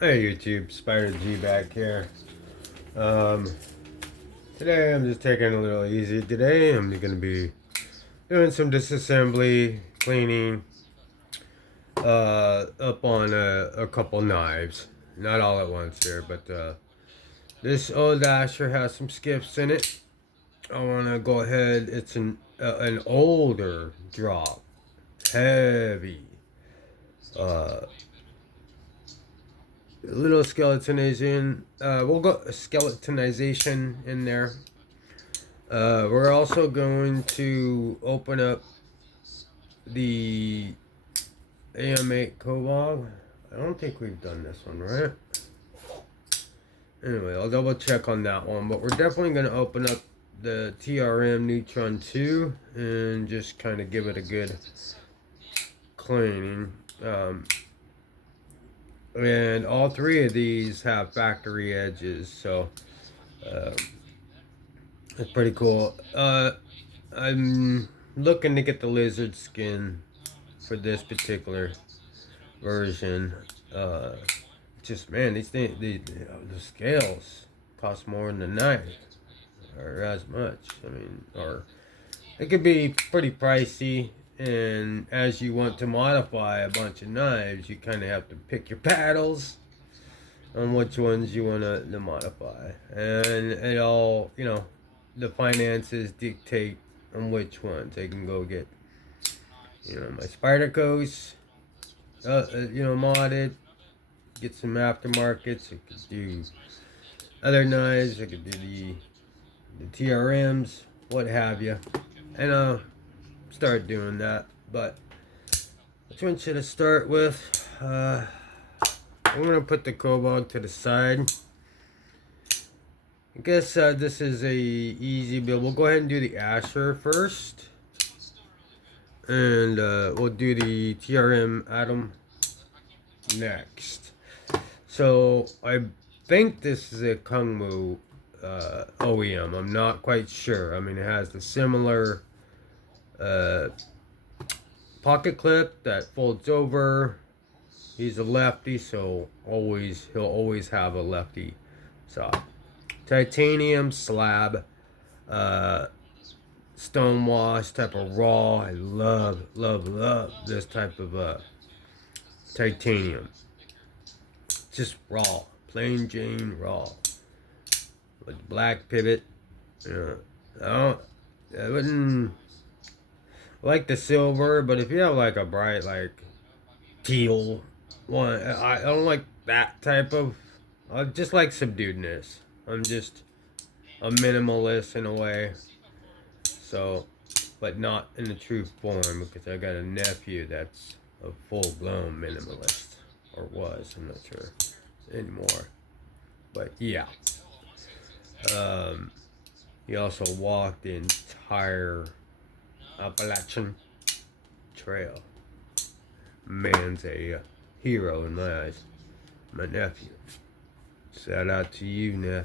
Hey YouTube, Spider G back here. Um, Today I'm just taking it a little easy. Today I'm going to be doing some disassembly, cleaning, up on a couple knives. Not all at once here, but this old Asher has some skips in it. I want to go ahead. It's an older drop, heavy. Uh, a little skeletonization. We'll go skeletonization in there. We're also going to open up the AM8 Cobalt. I don't think we've done this one, right? Anyway, I'll double check on that one, but we're definitely going to open up the TRM Neutron 2 and just kind of give it a good cleaning. And all three of these have factory edges, so uh, it's pretty cool. I'm looking to get the lizard skin for this particular version. Just man, these things, the scales cost more than the knife, or as much. I mean, or it could be pretty pricey. And as you want to modify a bunch of knives, you kind of have to pick your battles on which ones you want to modify, and it all, the finances dictate on which ones. I can go get, my Spider Coast, modded, get some aftermarkets. I could do other knives. I could do the TRMs, what have you, and start doing that. But which one should I start with? I'm gonna put the Cobalt to the side. I guess this is a easy build. We'll go ahead and do the Asher first, and we'll do the TRM Atom next. So I think this is a Kungmu OEM. I'm not quite sure. I mean, it has the similar pocket clip that folds over. He's a lefty, so he'll always have a lefty side. Titanium slab, stonewash type of raw. I love this type of titanium. Just raw, plain Jane raw, with black pivot. I wouldn't like the silver, but if you have like a bright like teal one, I don't like that type of. I just like subduedness. I'm just a minimalist in a way. So, but not in the true form, because I got a nephew that's a full-blown minimalist, or was. I'm not sure anymore. But yeah, he also walked the entire Appalachian Trail. Man's a hero in my eyes. My nephew. Shout out to you, Neff.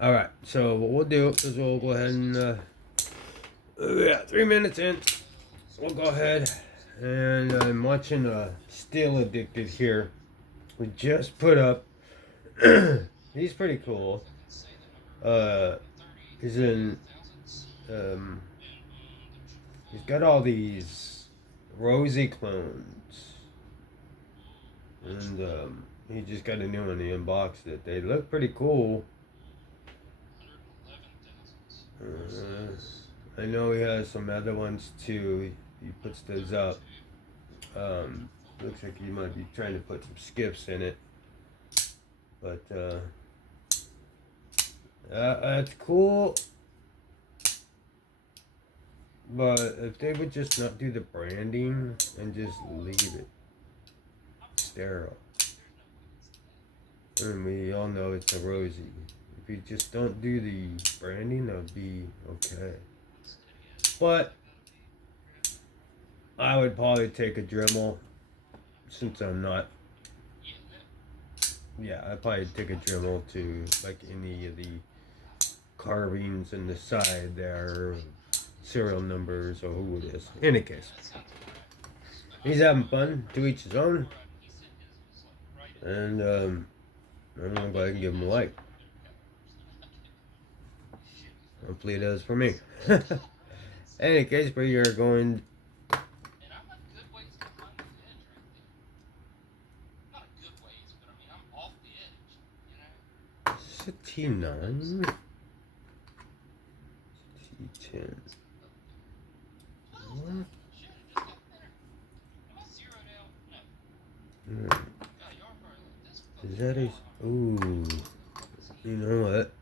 Alright, so what we'll do is we'll go ahead and, 3 minutes in, we'll go ahead and I'm watching Still Addicted here. We just put up, he's pretty cool. He's in, he's got all these Rosie clones, and he just got a new one. He unboxed it. They look pretty cool. I know he has some other ones too. He puts those up. Looks like he might be trying to put some skips in it. But that's cool. But if they would just not do the branding and just leave it sterile. And we all know it's a Rosie. If you just don't do the branding, that would be okay. But I would probably take a Dremel, since I'm not. Yeah, I'd probably take a Dremel to like any of the carvings in the side there, serial numbers, or who it is. In any case, he's having fun. To each his own. And I'm gonna go ahead and give him a like. Hopefully it does for me. Any case, we are going. Is it T9? T10. What? Is that his? Ooh. You know what?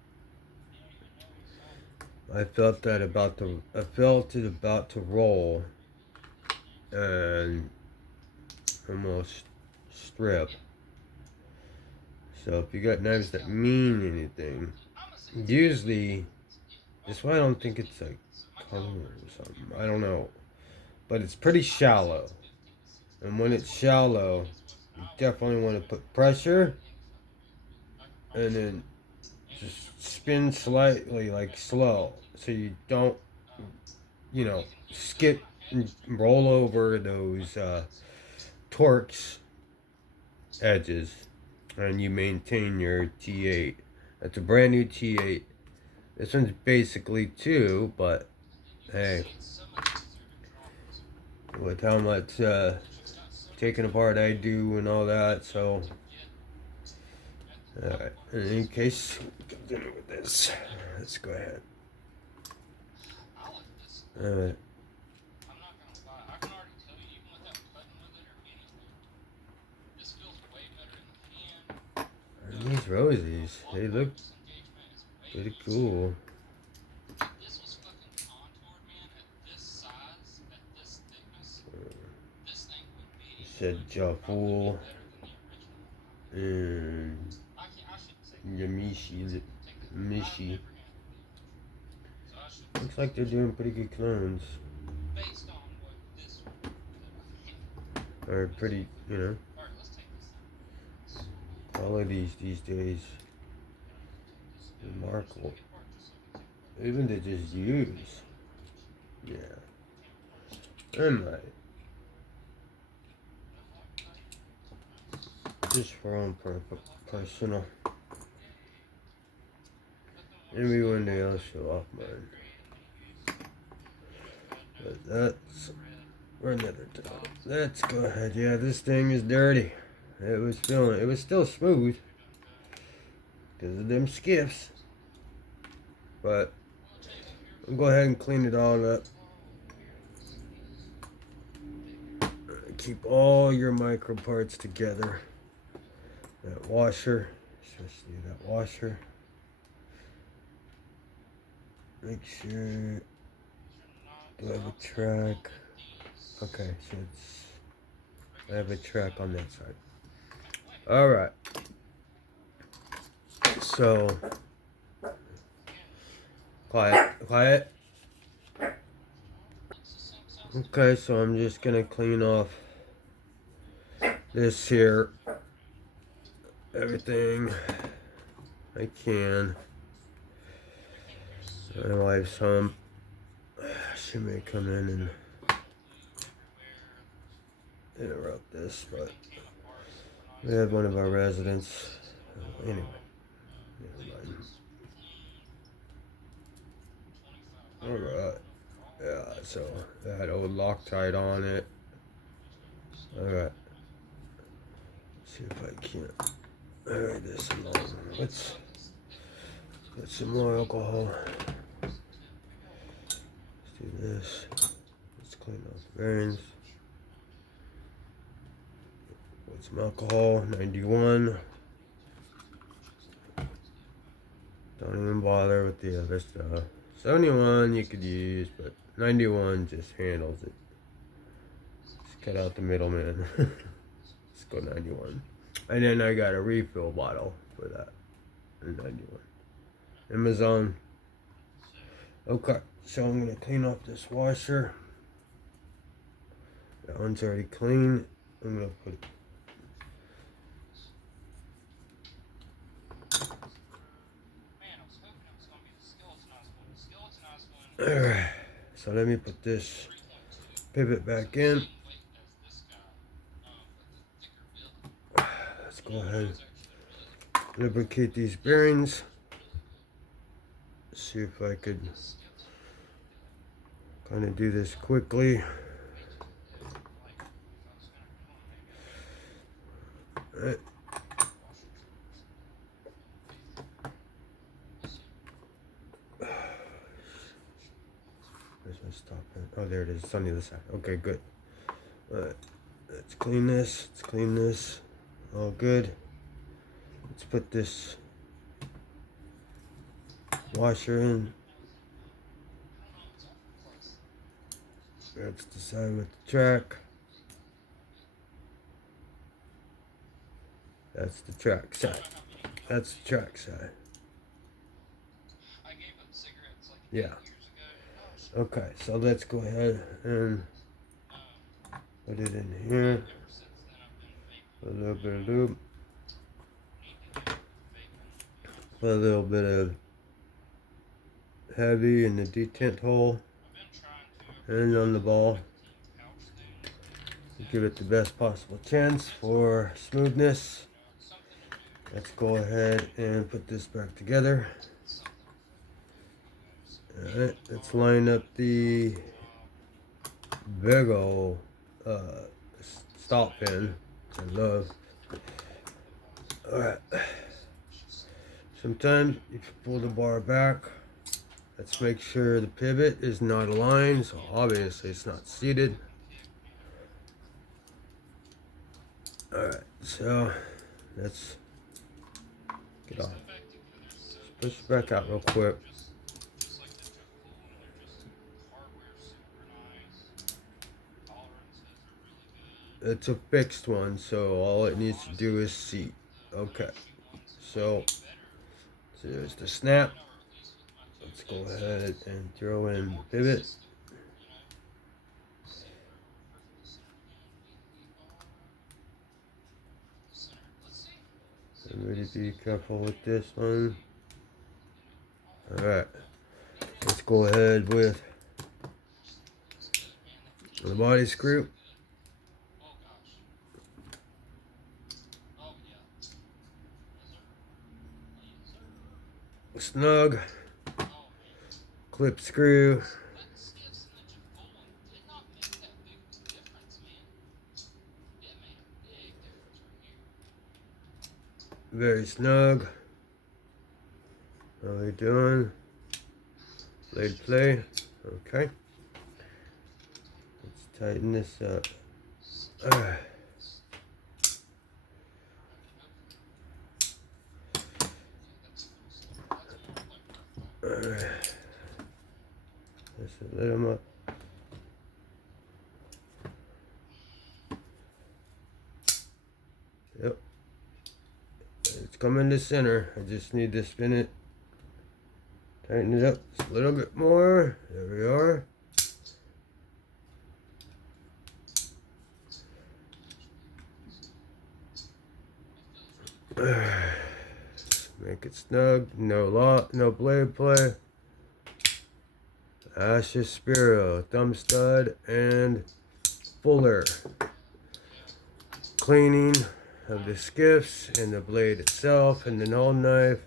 I felt it about to roll and almost strip. So if you got knives that mean anything, usually that's why I don't think it's a color or something. I don't know, but it's pretty shallow. And when it's shallow, you definitely want to put pressure and then just spin slightly, like slow, so you don't, skip and roll over those Torx edges, and you maintain your T8. That's a brand new T8. This one's basically 2, but hey, with how much taking apart I do and all that, so alright, in any case, we'll continue with this. Let's go ahead. Alright. These rosies, they look pretty cool. It said Jaful and Mishi. Looks like they're doing pretty good clones. Or pretty, qualities these days. Remarkable. Even to just use. Yeah. Alright. Just for own personal. Maybe one day I'll show off mine. But that's for another time. Let's go ahead. Yeah, this thing is dirty. It was still smooth because of them skiffs. But I'll go ahead and clean it all up. Keep all your micro parts together. That washer, especially that washer. Make sure. Do I have a track? Okay, so I have a track on that side. Alright. So, quiet. Okay, so I'm just gonna clean off this here, everything I can. My wife's home. She may come in and interrupt this, but we have one of our residents. Anyway, never mind. Alright. Yeah, so that old Loctite on it. Alright. See if I can't. Alright, this some more. Let's get some more alcohol. Let's do this. Let's clean off the bearings. Put some alcohol, 91. Don't even bother with the other stuff. 71 you could use, but 91 just handles it. Just cut out the middleman. Let's go 91. And then I got a refill bottle for that. 91. Amazon. Okay, so I'm gonna clean off this washer. That one's already clean. I'm gonna put it. Alright, so let me put this pivot back in. Let's go go ahead and lubricate these bearings. See if I could kind of do this quickly. Alright. Where's my stop at? Oh, there it is. It's on the other side. Okay, good. Alright. Let's clean this. Let's clean this. All good. Let's put this washer in. That's the side with the track. That's the track side. That's the track side. Yeah. Okay, so let's go ahead and put it in here. A little bit of lube. Put a little bit of heavy in the detent hole and on the ball. Give it the best possible chance for smoothness. Let's go ahead and put this back together. Alright, let's line up the big ol' stop pin. I love. Alright. Sometimes if you pull the bar back, let's make sure the pivot is not aligned, so obviously it's not seated. Alright, so let's get off. Let's push it back out real quick. It's a fixed one, so all it needs to do is seat. Okay, so there's the snap. Let's go ahead and throw in the pivot. Everybody be careful with this one. Alright, let's go ahead with the body screw. Snug clip screw. Very snug. How are we doing? Blade play. Okay. Let's tighten this up. Alright. Let's let them up. Yep. It's coming to center. I just need to spin it. Tighten it up just a little bit more. There we are. Make it snug. No blade play. Knives Spiro, thumb stud, and fuller. Cleaning of the skiffs and the blade itself and the null knife.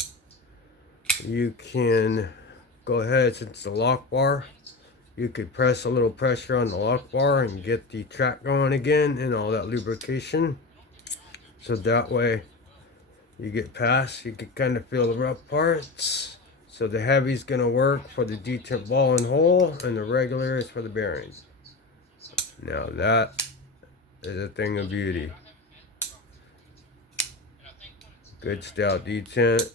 You can go ahead, since it's a lock bar, you could press a little pressure on the lock bar and get the track going again and all that lubrication. So that way you get past, you can kind of feel the rough parts. So the heavy's gonna work for the detent ball and hole, and the regular is for the bearings. Now that is a thing of beauty. Good stout detent.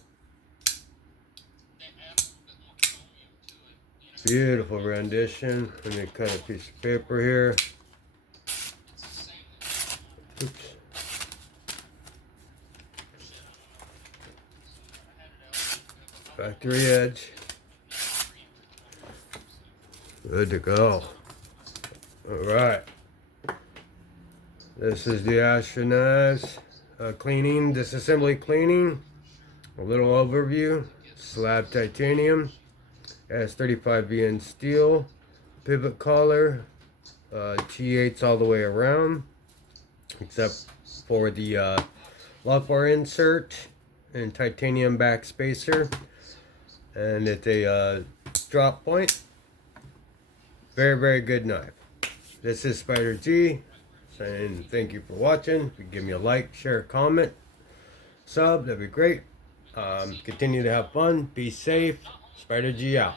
Beautiful rendition. Let me cut a piece of paper here. Oops. Factory edge. Good to go. Alright. This is the Asher Knives cleaning, disassembly cleaning. A little overview. Slab titanium. S35vn steel. Pivot collar. T8s all the way around. Except for the lock bar insert and titanium back spacer, and it's a drop point. Very good knife. This is Spider G saying thank you for watching. If you give me a like, share, comment, sub, that'd be great. Continue to have fun, be safe. Spider G out.